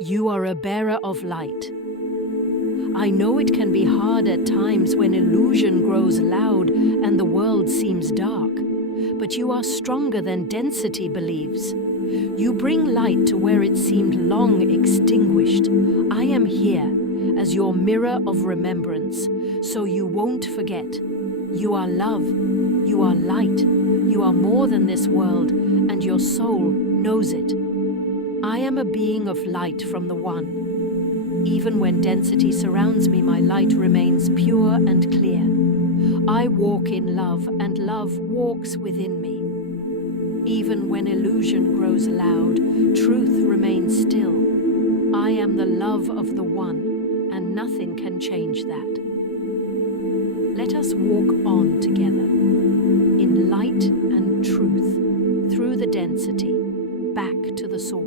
You are a bearer of light. I know it can be hard at times when illusion grows loud and the world seems dark, but you are stronger than density believes. You bring light to where it seemed long extinguished. I am here as your mirror of remembrance, so you won't forget. You are love, you are light, you are more than this world, and your soul knows it. I am a being of light from the One. Even when density surrounds me, my light remains pure and clear. I walk in love, and love walks within me. Even when illusion grows loud, truth remains still. I am the love of the One, and nothing can change that. Let us walk on together, in light and truth, through the density, back to the source.